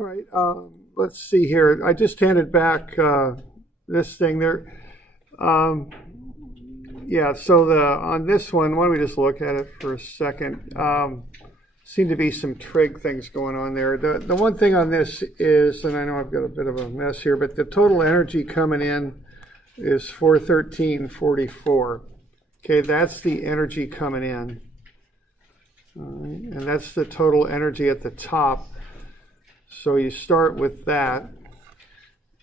All right, let's see here. I just handed back this thing there. Um, yeah, so on this one, why don't we just look at it for a second? Seem to be some trig things going on there. The one thing on this is, and I know I've got a bit of a mess here, but the total energy coming in is 413.44. Okay, that's the energy coming in. All right, and that's the total energy at the top. So you start with that,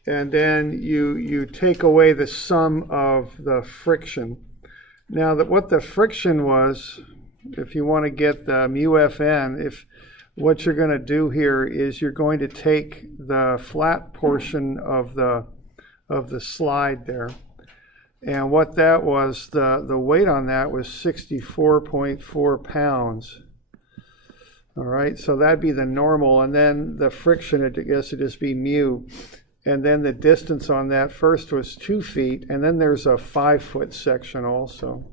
and then you take away the sum of the friction. Now, what the friction was, if you want to get the mu Fn, what you're going to do here is you're going to take the flat portion of the slide there, and what that was, the weight on that was 64.4 pounds. All right, so that'd be the normal, and then the friction, I guess it'd just be mu. And then the distance on that first was 2 feet, and then there's a 5-foot section also.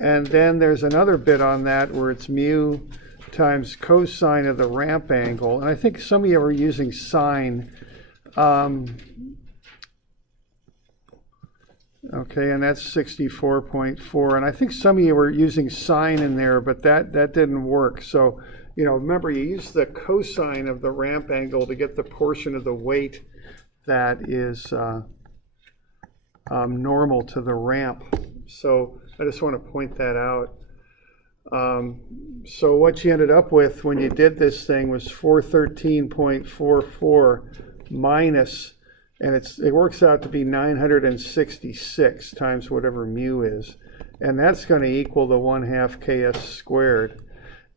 And then there's another bit on that where it's mu times cosine of the ramp angle. And I think some of you are using sine. Okay, and that's 64.4. And I think some of you were using sine in there, but that didn't work. So, remember, you use the cosine of the ramp angle to get the portion of the weight that is normal to the ramp. So I just want to point that out. So what you ended up with when you did this thing was 413.44 minus, and it works out to be 966 times whatever mu is. And that's going to equal the 1/2 ks squared.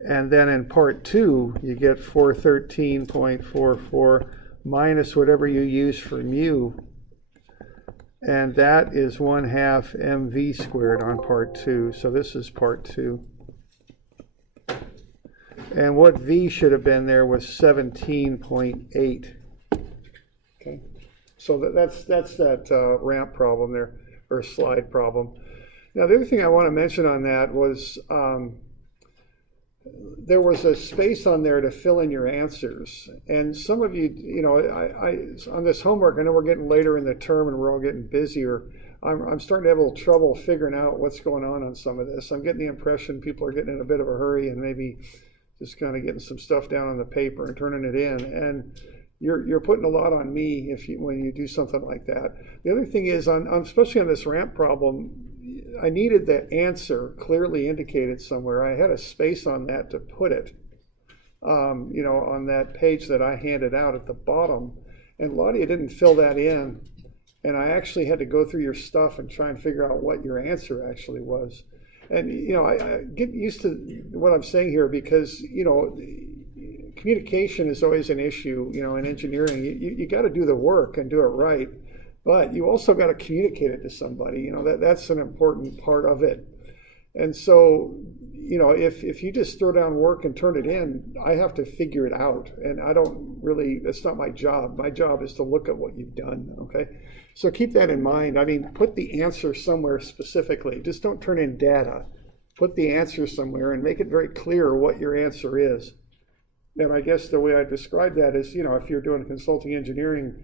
And then in part 2, you get 413.44 minus whatever you use for mu. And that is 1/2 mv squared on part 2. So this is part 2. And what v should have been there was 17.8. Okay. So that's that ramp problem there, or slide problem. Now the other thing I want to mention on that was there was a space on there to fill in your answers. And some of you, on this homework, I know we're getting later in the term and we're all getting busier. I'm starting to have a little trouble figuring out what's going on some of this. I'm getting the impression people are getting in a bit of a hurry and maybe just kind of getting some stuff down on the paper and turning it in. And you're putting a lot on me when you do something like that. The other thing is, especially on this ramp problem, I needed the answer clearly indicated somewhere. I had a space on that to put it, on that page that I handed out at the bottom. And a lot of you didn't fill that in. And I actually had to go through your stuff and try and figure out what your answer actually was. And, I get used to what I'm saying here because, communication is always an issue, in engineering. You got to do the work and do it right. But you also got to communicate it to somebody. That's an important part of it. And so, if you just throw down work and turn it in, I have to figure it out. And that's not my job. My job is to look at what you've done, okay? So keep that in mind. Put the answer somewhere specifically. Just don't turn in data. Put the answer somewhere and make it very clear what your answer is. And I guess the way I describe that is, if you're doing consulting engineering,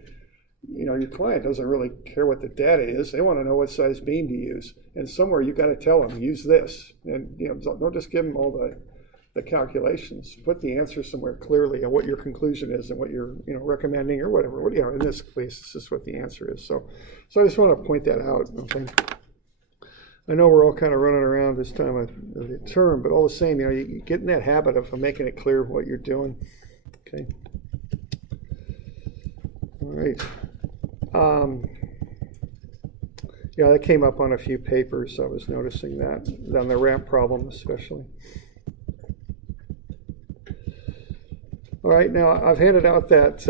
your client doesn't really care what the data is. They want to know what size beam to use. And somewhere you've got to tell them, use this. And don't just give them all the calculations. Put the answer somewhere clearly and what your conclusion is and what you're recommending or whatever. In this case, this is what the answer is. So I just want to point that out. Okay. I know we're all kind of running around this time of the term, but all the same, you get in that habit of making it clear what you're doing. Okay. All right. Yeah, that came up on a few papers. I was noticing that, on the ramp problem especially. All right, now I've handed out that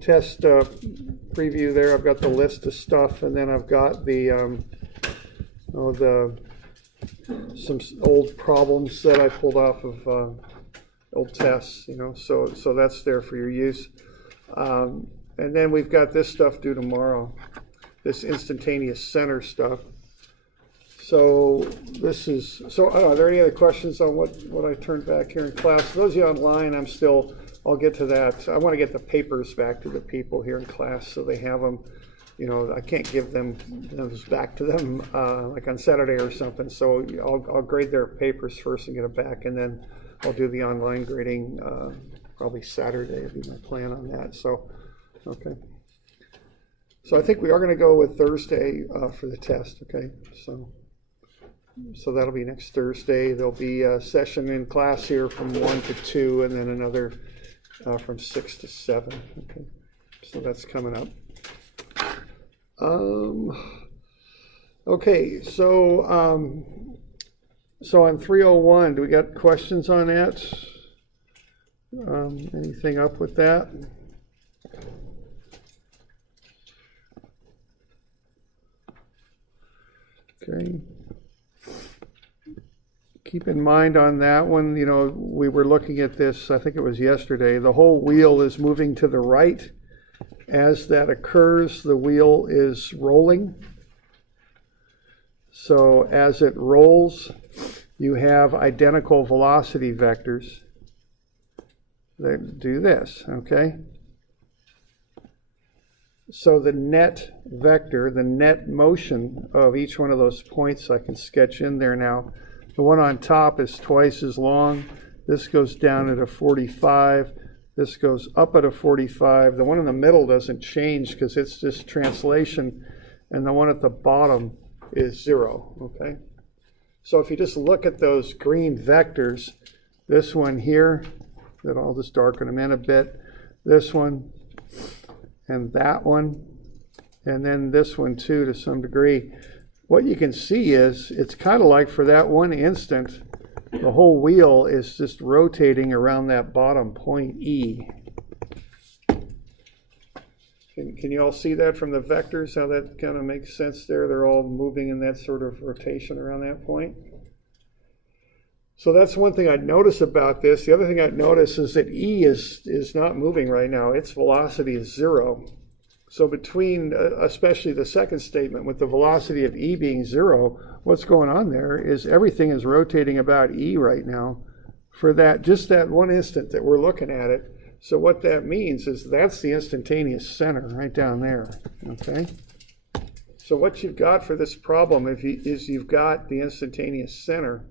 test preview there. I've got the list of stuff, and then I've got some old problems that I pulled off of old tests, so that's there for your use. And then we've got this stuff due tomorrow, this instantaneous center stuff. So are there any other questions on what I turned back here in class? For those of you online, I'm still I'll get to that. I want to get the papers back to the people here in class so they have them. You know, I can't give them those back to them like on Saturday or something. So I'll grade their papers first and get it back, and then I'll do the online grading probably Saturday would be my plan on that. So, okay. So I think we are going to go with Thursday for the test, okay? So that'll be next Thursday. There'll be a session in class here from 1 to 2, and then another from 6 to 7, okay? So that's coming up. Okay, so on 301, do we got questions on that? Anything up with that? Okay. Keep in mind on that one, you know, we were looking at this, I think it was yesterday, the whole wheel is moving to the right. As that occurs, the wheel is rolling. So as it rolls, you have identical velocity vectors that do this, okay? So the net vector, the net motion of each one of those points I can sketch in there now. The one on top is twice as long. This goes down at a 45. This goes up at a 45. The one in the middle doesn't change because it's just translation. And the one at the bottom is 0, okay? So if you just look at those green vectors, this one here, that I'll just darken them in a bit, this one, and that one, and then this one too to some degree. What you can see is it's kind of like for that one instant, the whole wheel is just rotating around that bottom point E. Can you all see that from the vectors, how that kind of makes sense there? They're all moving in that sort of rotation around that point. So that's one thing I'd notice about this. The other thing I'd notice is that E is not moving right now. Its velocity is 0. So between, especially the second statement, with the velocity of E being 0, what's going on there is everything is rotating about E right now for that, just that one instant that we're looking at it. So what that means is that's the instantaneous center right down there, okay? So what you've got for this problem is you've got the instantaneous center.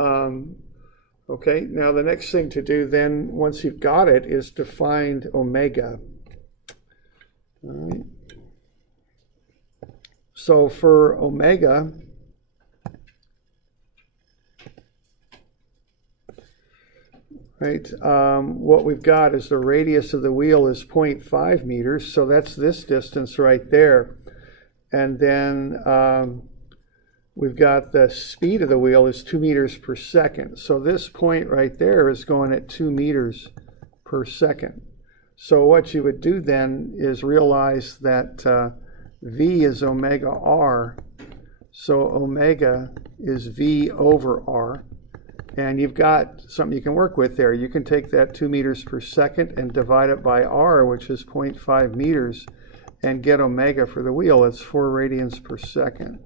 Okay, now the next thing to do then, once you've got it, is to find omega. All right. So for omega, right, what we've got is the radius of the wheel is 0.5 meters, so that's this distance right there. And then we've got the speed of the wheel is 2 meters per second. So this point right there is going at 2 meters per second. So what you would do then is realize that V is omega R. So omega is V over R. And you've got something you can work with there. You can take that 2 meters per second and divide it by R, which is 0.5 meters, and get omega for the wheel. It's 4 radians per second.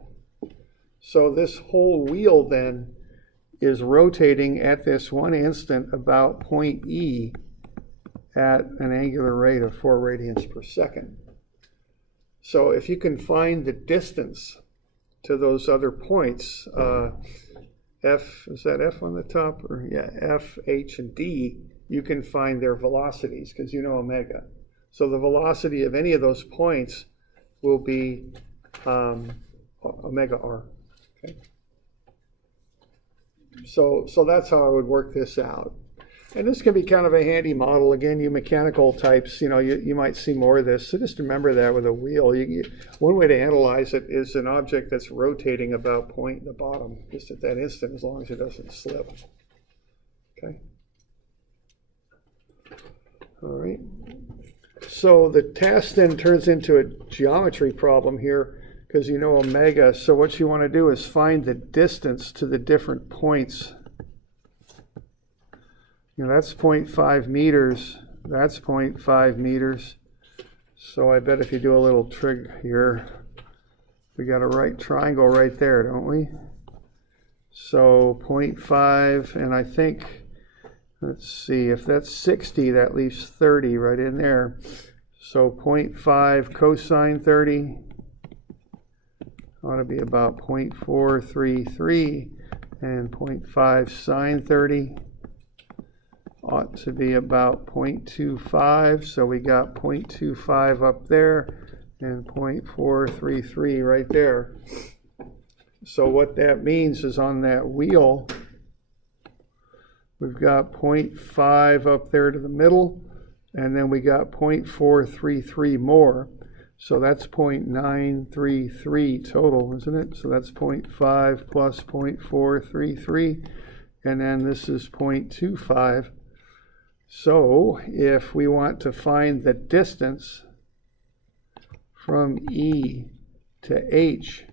So this whole wheel then is rotating at this one instant about point E at an angular rate of 4 radians per second. So if you can find the distance to those other points, F, is that F on the top? Or yeah, F, H, and D, you can find their velocities because you know omega. So the velocity of any of those points will be omega R. Okay. So that's how I would work this out. And this can be kind of a handy model. Again, you mechanical types, you know, you might see more of this. So just remember that with a wheel. One way to analyze it is an object that's rotating about point in the bottom, just at that instant, as long as it doesn't slip. Okay. All right. So the test then turns into a geometry problem here because you know omega. So what you want to do is find the distance to the different points. You know, that's 0.5 meters. That's 0.5 meters. So I bet if you do a little trig here, we got a right triangle right there, don't we? So 0.5, and I think Let's see, if that's 60, that leaves 30 right in there. So 0.5 cosine 30 ought to be about 0.433, and 0.5 sine 30 ought to be about 0.25. So we got 0.25 up there and 0.433 right there. So what that means is on that wheel, we've got 0.5 up there to the middle, and then we got 0.433 more. So that's 0.933 total, isn't it? So that's 0.5 plus 0.433, and then this is 0.25. So if we want to find the distance from E to H,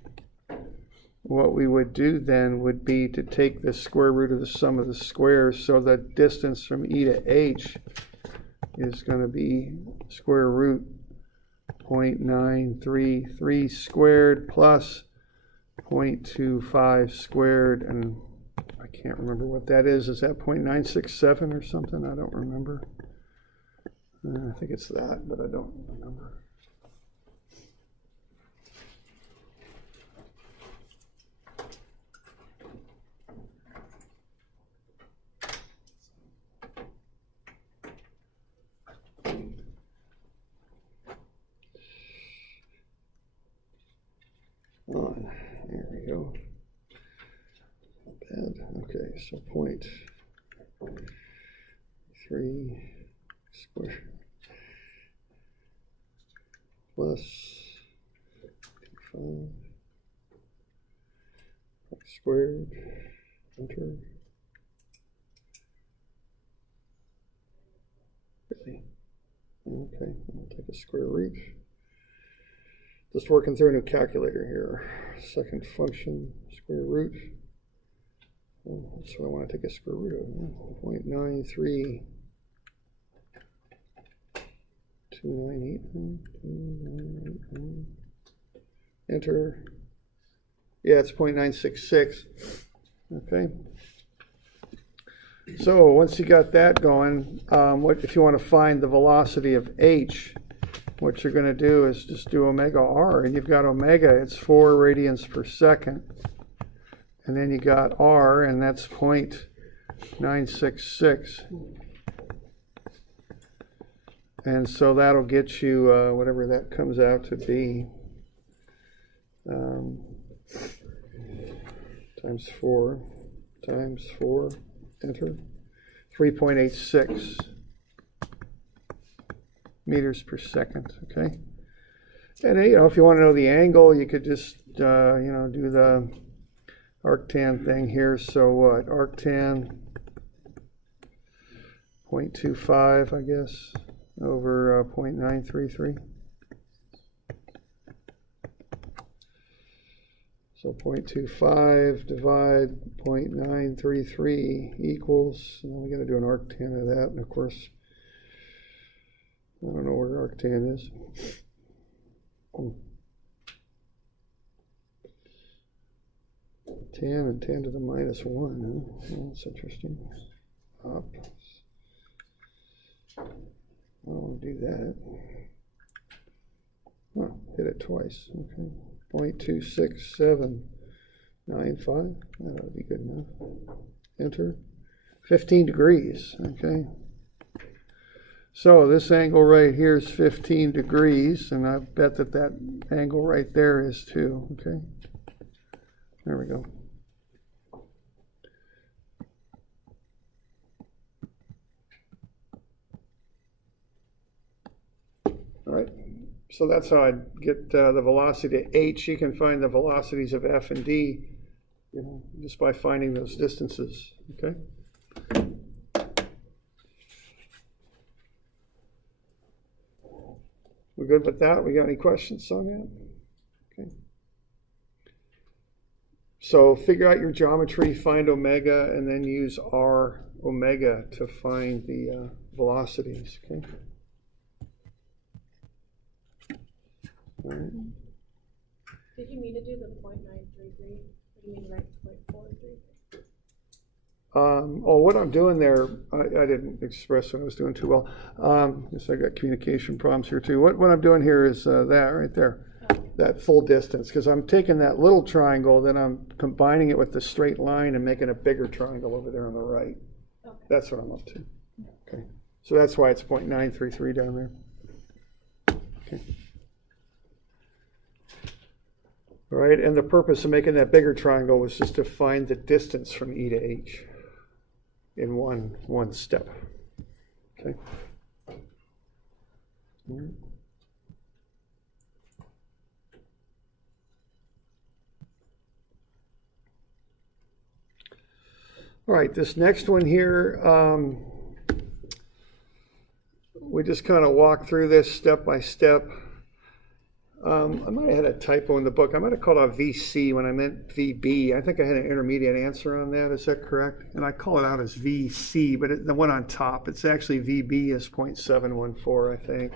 what we would do then would be to take the square root of the sum of the squares. So the distance from E to H is going to be square root 0.933 squared plus 0.25 squared, and I can't remember what that is. Is that 0.967 or something? I don't remember. I think it's that, but I don't remember. On. There we go. Bad. Okay, so 0.3 squared plus 5 squared, enter. Really? Okay, I'll take a square root. Just working through a new calculator here. Second function, square root. Oh, that's what I want to take a square root of. 0.93298. Enter. Yeah, it's 0.966. Okay. So once you got that going, if you want to find the velocity of H, what you're going to do is just do omega r, and you've got omega, it's 4 radians per second, and then you got r, and that's 0.966, and so that'll get you whatever that comes out to be, times 4, enter, 3.86 meters per second, okay? And if you want to know the angle, you could just do the arctan thing here. So what? Arctan 0.25, I guess, over 0.933. So 0.25 divide 0.933 equals, and we got to do an arctan of that, and of course, I don't know where arctan is. 10 and 10 to the minus 1. Huh? Well, that's interesting. Up. I don't want to do that. Oh, hit it twice. Okay. 0.26795. That ought to be good enough. Enter. 15 degrees. Okay. So this angle right here is 15 degrees, and I bet that angle right there is too. Okay. There we go. All right. So that's how I get the velocity to H. You can find the velocities of F and D, just by finding those distances. Okay. We're good with that? We got any questions on that? Okay. So figure out your geometry, find omega, and then use r omega to find the velocities. Okay. All right. Did you mean to do the 0.933? Or do you mean write 0.433? what I'm doing there, I didn't express what I was doing too well. Guess I got communication problems here too. What I'm doing here is that right there, that full distance, because I'm taking that little triangle, then I'm combining it with the straight line and making a bigger triangle over there on the right. Okay. That's what I'm up to. Okay, so that's why it's 0.933 down there. Okay. All right, and the purpose of making that bigger triangle was just to find the distance from E to H in one step. Okay. All right, this next one here, we just kind of walk through this step by step. I might have had a typo in the book. I might have called out VC when I meant VB. I think I had an intermediate answer on that. Is that correct? And I call it out as VC, but the one on top, it's actually VB is 0.714, I think.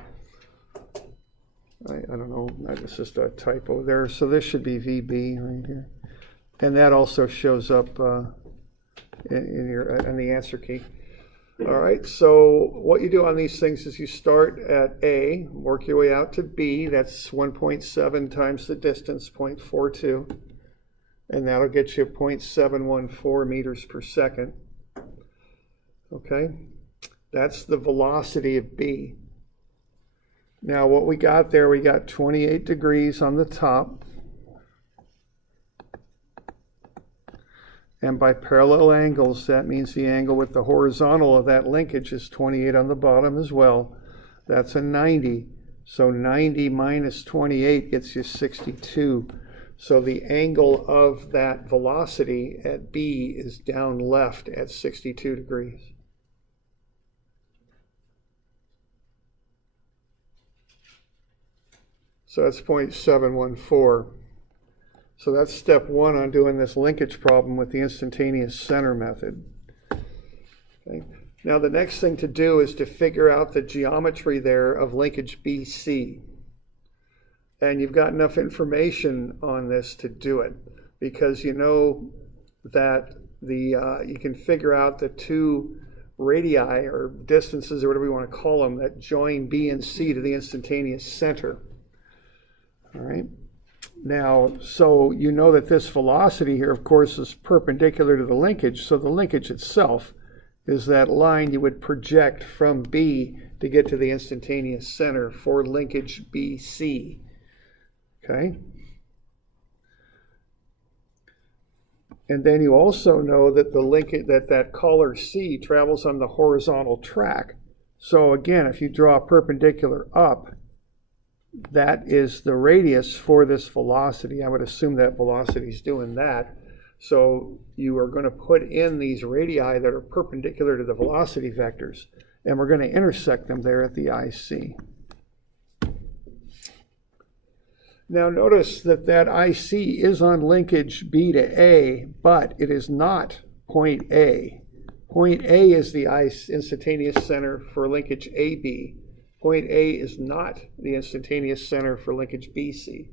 I don't know. It's just a typo there. So this should be VB right here. And that also shows up in the answer key. All right, so what you do on these things is you start at A, work your way out to B. That's 1.7 times the distance, 0.42. And that'll get you 0.714 meters per second. Okay, that's the velocity of B. Now what we got there, we got 28 degrees on the top. And by parallel angles, that means the angle with the horizontal of that linkage is 28 on the bottom as well. That's a 90. So 90 minus 28 gets you 62. So the angle of that velocity at B is down left at 62 degrees. So that's 0.714. So that's step one on doing this linkage problem with the instantaneous center method. Okay. Now the next thing to do is to figure out the geometry there of linkage BC. And you've got enough information on this to do it, because you know that you can figure out the two radii or distances or whatever you want to call them that join B and C to the instantaneous center. All right. Now, so you know that this velocity here, of course, is perpendicular to the linkage. So the linkage itself is that line you would project from B to get to the instantaneous center for linkage BC. Okay? And then you also know that the linkage, that color C travels on the horizontal track. So again, if you draw perpendicular up, that is the radius for this velocity. I would assume that velocity is doing that. So you are going to put in these radii that are perpendicular to the velocity vectors, and we're going to intersect them there at the IC. Now notice that IC is on linkage B to A, but it is not point A. Point A is the instantaneous center for linkage AB. Point A is not the instantaneous center for linkage BC.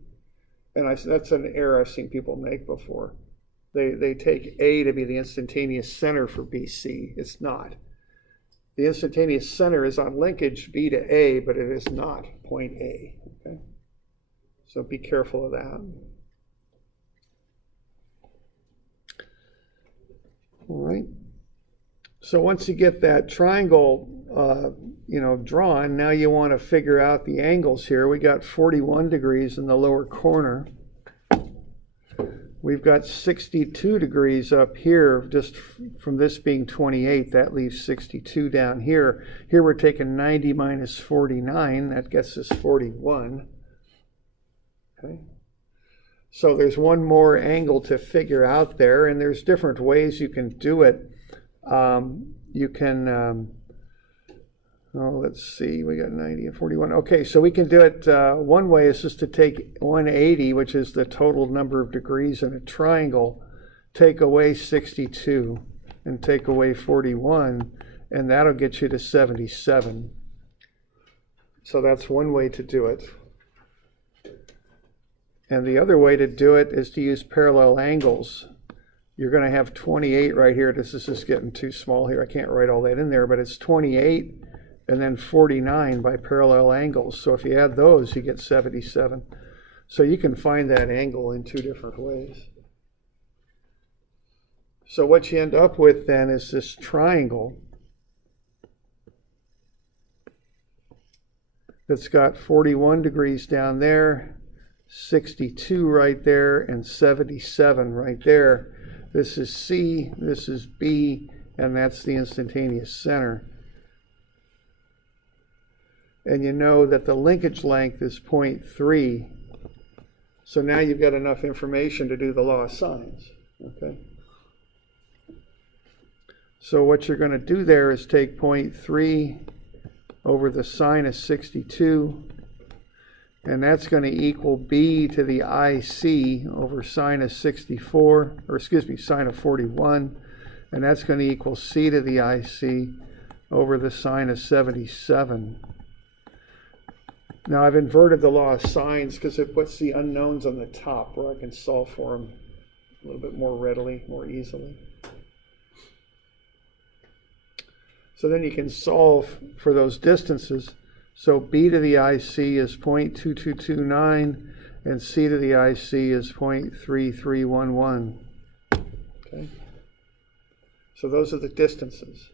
And that's an error I've seen people make before. They take A to be the instantaneous center for BC. It's not. The instantaneous center is on linkage B to A, but it is not point A. Okay? So be careful of that. All right. So once you get that triangle drawn, now you want to figure out the angles here. We got 41 degrees in the lower corner. We've got 62 degrees up here, just from this being 28, that leaves 62 down here. Here we're taking 90 minus 49, that gets us 41. Okay. So there's one more angle to figure out there, and there's different ways you can do it. You can, let's see, we got 90 and 41. Okay, so we can do it, one way is just to take 180, which is the total number of degrees in a triangle, take away 62, and take away 41, and that'll get you to 77. So that's one way to do it. And the other way to do it is to use parallel angles. you're going to have 28 right here. This is just getting too small here. I can't write all that in there, but it's 28 and then 49 by parallel angles. So if you add those, you get 77. So you can find that angle in two different ways. So what you end up with then is this triangle that's got 41 degrees down there, 62 right there, and 77 right there. This is C, this is B, and that's the instantaneous center. And you know that the linkage length is 0.3. So now you've got enough information to do the law of sines. Okay. So what you're going to do there is take 0.3 over the sine of 62, and that's going to equal b to the IC over sine of 64, or excuse me, sine of 41, and that's going to equal c to the IC over the sine of 77. Now I've inverted the law of sines because it puts the unknowns on the top where I can solve for them a little bit more readily, more easily. So then you can solve for those distances. So b to the IC is 0.2229 and c to the IC is 0.3311. Okay. So those are the distances.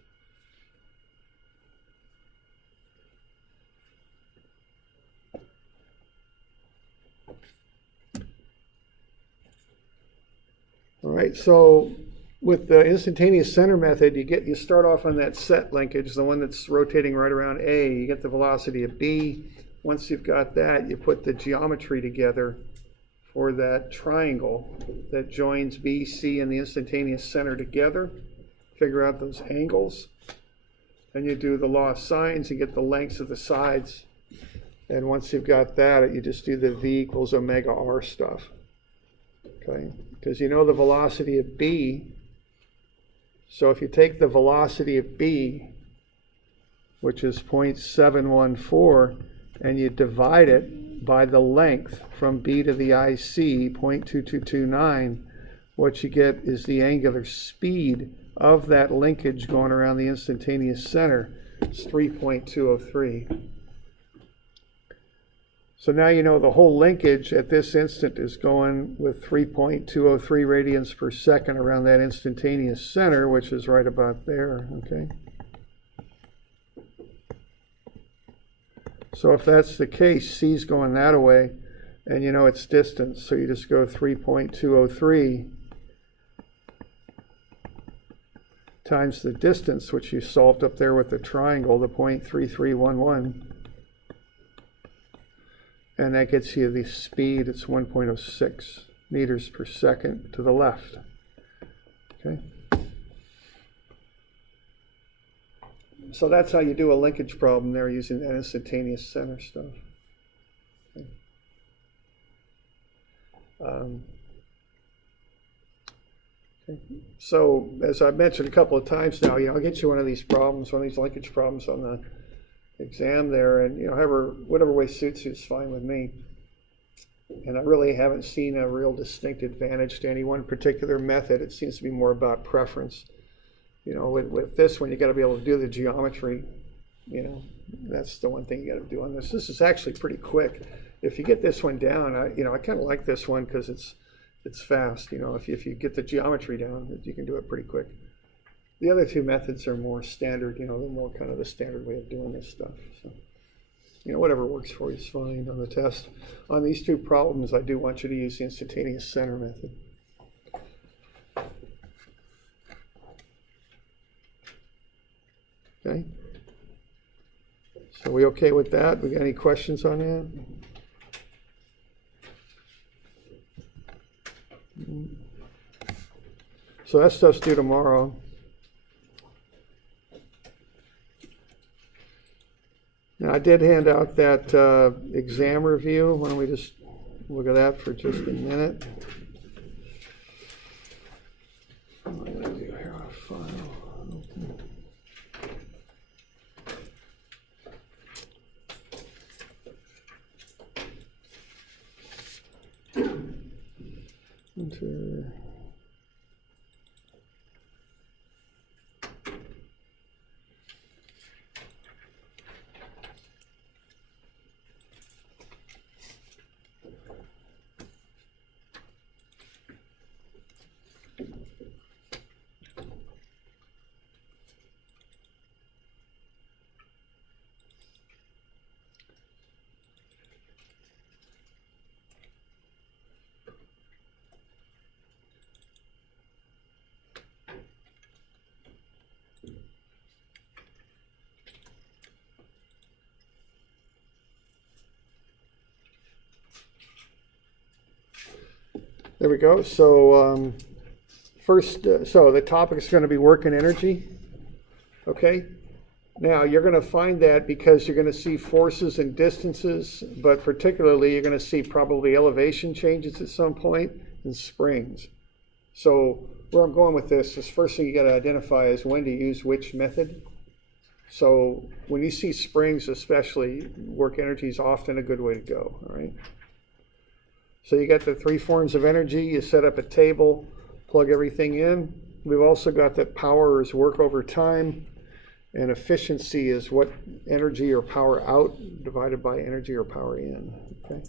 All right, so with the instantaneous center method, you start off on that set linkage, the one that's rotating right around A. You get the velocity of B. Once you've got that, you put the geometry together for that triangle that joins B, C, and the instantaneous center together. Figure out those angles. Then you do the law of sines and get the lengths of the sides. And once you've got that, you just do the V equals omega R stuff. Okay, because you know the velocity of B. So if you take the velocity of B, which is 0.714, and you divide it by the length from B to the IC, 0.2229, what you get is the angular speed of that linkage going around the instantaneous center. It's 3.203. So now you know the whole linkage at this instant is going with 3.203 radians per second around that instantaneous center, which is right about there, okay? So if that's the case, C's going that way, and you know its distance, so you just go 3.203 times the distance, which you solved up there with the triangle, the 0.3311. And that gets you the speed, it's 1.06 meters per second to the left. Okay. So that's how you do a linkage problem there using that instantaneous center stuff. Okay. So as I've mentioned a couple of times now, I'll get you one of these problems, one of these linkage problems on the exam there, and whatever way suits you is fine with me. And I really haven't seen a real distinct advantage to any one particular method. It seems to be more about preference. With this one, you got to be able to do the geometry. That's the one thing you got to do on this. This is actually pretty quick. If you get this one down, I kind of like this one because it's fast. If you get the geometry down, you can do it pretty quick. The other two methods are more standard, they're more kind of the standard way of doing this stuff. So, whatever works for you is fine on the test. On these two problems, I do want you to use the instantaneous center method. Okay. So we okay with that? We got any questions on that? So that stuff's due tomorrow. Now, I did hand out that exam review. Why don't we just look at that for just a minute? What am I going to do here on a file? Enter. There we go. So first, so the topic is going to be work and energy. Okay. Now you're going to find that because you're going to see forces and distances, but particularly you're going to see probably elevation changes at some point and springs. So where I'm going with this is first thing you got to identify is when to use which method. So when you see springs, especially, work energy is often a good way to go. All right. So you got the three forms of energy. You set up a table, plug everything in. We've also got that power is work over time, and efficiency is what energy or power out divided by energy or power in. Okay.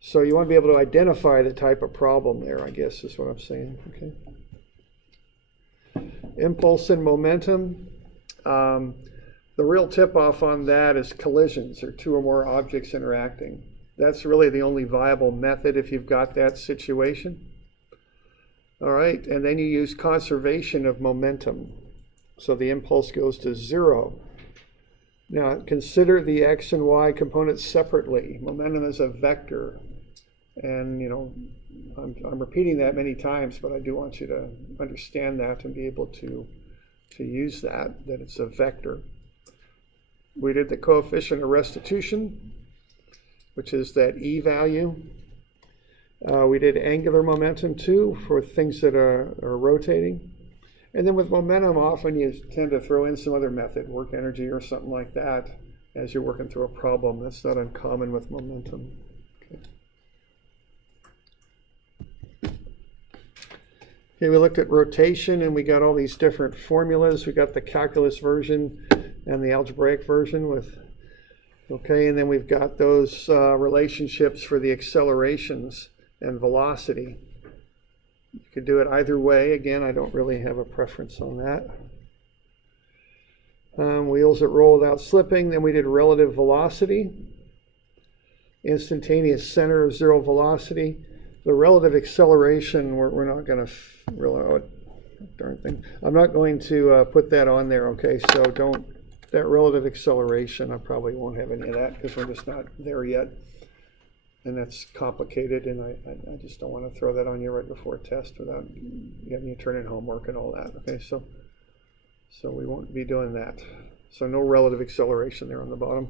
So you want to be able to identify the type of problem there, I guess is what I'm saying. Okay. Impulse and momentum. The real tip-off on that is collisions, or two or more objects interacting. That's really the only viable method if you've got that situation. All right, and then you use conservation of momentum. So the impulse goes to 0. Now consider the x and y components separately. Momentum is a vector. And I'm repeating that many times, but I do want you to understand that and be able to use that it's a vector. We did the coefficient of restitution, which is that E value. We did angular momentum too for things that are rotating. And then with momentum, often you tend to throw in some other method, work energy or something like that, as you're working through a problem. That's not uncommon with momentum. Okay, we looked at rotation and we got all these different formulas. We got the calculus version and the algebraic version and then we've got those relationships for the accelerations and velocity. You could do it either way. Again, I don't really have a preference on that. Wheels that roll without slipping. Then we did relative velocity, instantaneous center of zero velocity. The relative acceleration, we're not going to really, darn thing. I'm not going to put that on there, okay? So that relative acceleration, I probably won't have any of that because we're just not there yet. And that's complicated, and I just don't want to throw that on you right before a test without having you turn in homework and all that, okay? So we won't be doing that. So no relative acceleration there on the bottom.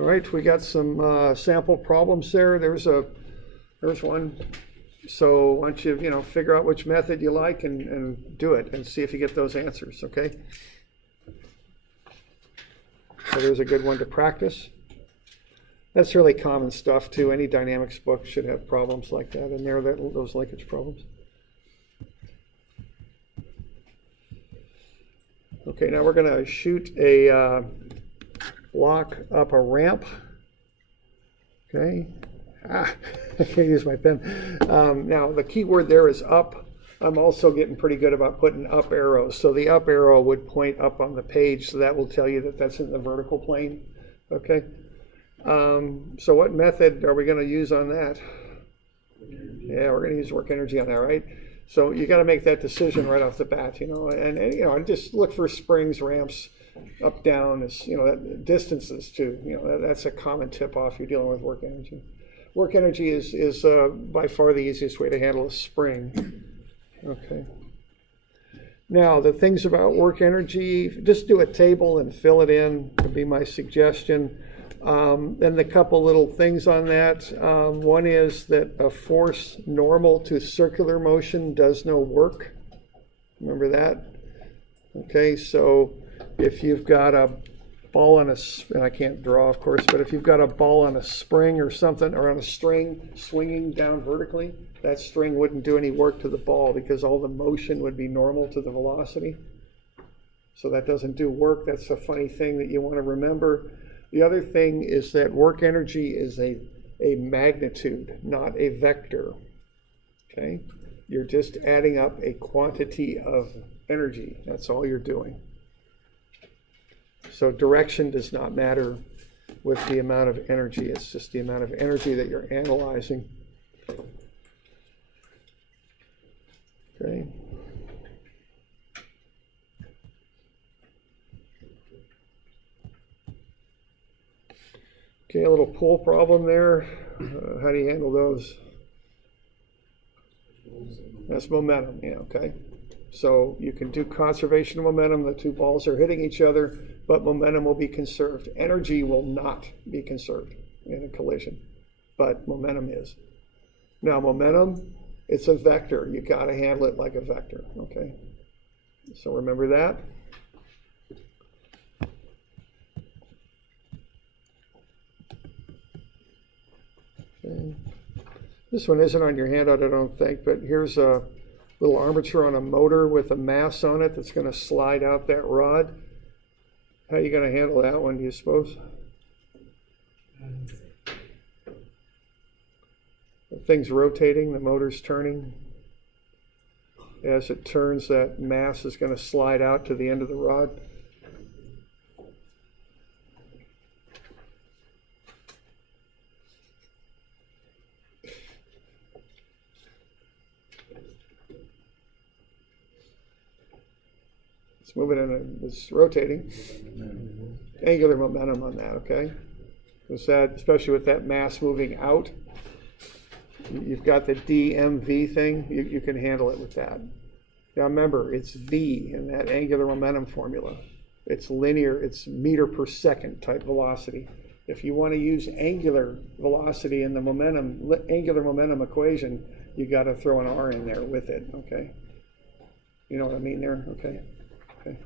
All right, we got some sample problems there. There's one. So why don't you figure out which method you like and do it and see if you get those answers, okay? So there's a good one to practice. That's really common stuff too. Any dynamics book should have problems like that in there, those linkage problems. Okay, now we're going to shoot a block up a ramp. Okay. I can't use my pen. Now the key word there is up. I'm also getting pretty good about putting up arrows. So the up arrow would point up on the page, so that will tell you that that's in the vertical plane. Okay. So what method are we going to use on that? Yeah, we're going to use work energy on that, right? So you got to make that decision right off the bat, and just look for springs, ramps, up, down, distances too. That's a common tip off you're dealing with work energy. Work energy is by far the easiest way to handle a spring. Okay. Now the things about work energy, just do a table and fill it in would be my suggestion. And the couple little things on that. One is that a force normal to circular motion does no work. Remember that? Okay, so if you've got a ball on and I can't draw, of course, but if you've got a ball on a spring or something, or on a string swinging down vertically, that string wouldn't do any work to the ball because all the motion would be normal to the velocity. So that doesn't do work. That's a funny thing that you want to remember. The other thing is that work energy is a magnitude, not a vector. Okay? You're just adding up a quantity of energy. That's all you're doing. So direction does not matter with the amount of energy. It's just the amount of energy that you're analyzing. Okay. Okay, a little pull problem there. How do you handle those? That's momentum, yeah, okay. So you can do conservation of momentum. The two balls are hitting each other, but momentum will be conserved. Energy will not be conserved in a collision, but momentum is. Now, momentum, it's a vector. You got to handle it like a vector, okay? So remember that. Okay. This one isn't on your handout, I don't think, but here's a little armature on a motor with a mass on it that's going to slide out that rod. How are you going to handle that one, do you suppose? The thing's rotating, the motor's turning. As it turns, that mass is going to slide out to the end of the rod. It's moving and it's rotating. Angular momentum on that, okay? Because that, especially with that mass moving out, you've got the DMV thing, you can handle it with that. Now remember, it's V in that angular momentum formula. It's linear, it's meter per second type velocity. If you want to use angular velocity in the angular momentum equation, you got to throw an R in there with it, okay? You know what I mean there, okay? Okay.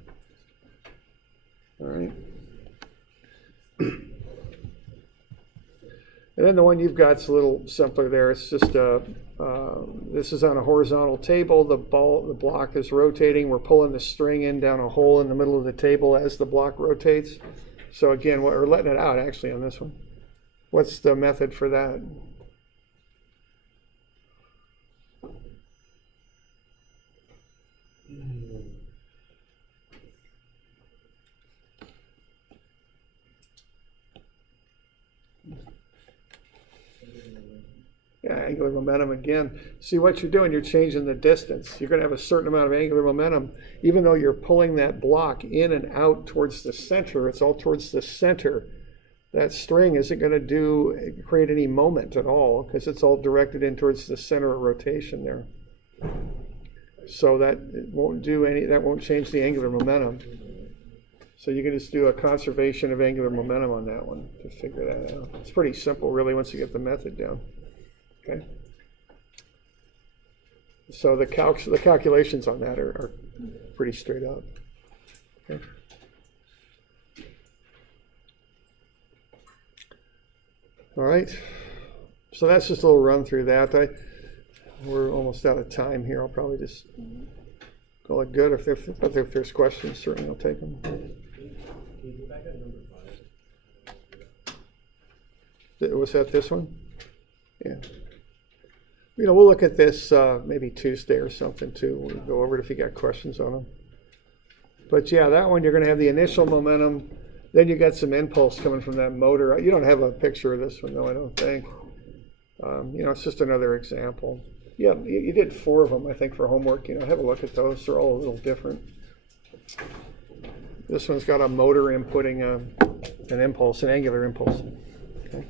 All right. And then the one you've got is a little simpler there. It's just this is on a horizontal table. The block is rotating. We're pulling the string in down a hole in the middle of the table as the block rotates. So again, we're letting it out actually on this one. What's the method for that? Yeah, angular momentum again. See what you're doing, you're changing the distance. You're going to have a certain amount of angular momentum. Even though you're pulling that block in and out towards the center, it's all towards the center. That string isn't going to create any moment at all because it's all directed in towards the center of rotation there. So that won't change the angular momentum. So you can just do a conservation of angular momentum on that one to figure that out. It's pretty simple really once you get the method down. Okay. So the calculations on that are pretty straight up. Okay. All right. So that's just a little run through that. We're almost out of time here. I'll probably just call it good. If there's questions, certainly I'll take them. Was that this one? Yeah. You know, we'll look at this maybe Tuesday or something too. We'll go over it if you got questions on them. But yeah, that one you're going to have the initial momentum. Then you got some impulse coming from that motor. You don't have a picture of this one though, I don't think. You know, it's just another example. Yeah, you did 4 of them, I think, for homework. You know, have a look at those. They're all a little different. This one's got a motor inputting an impulse, an angular impulse. Okay.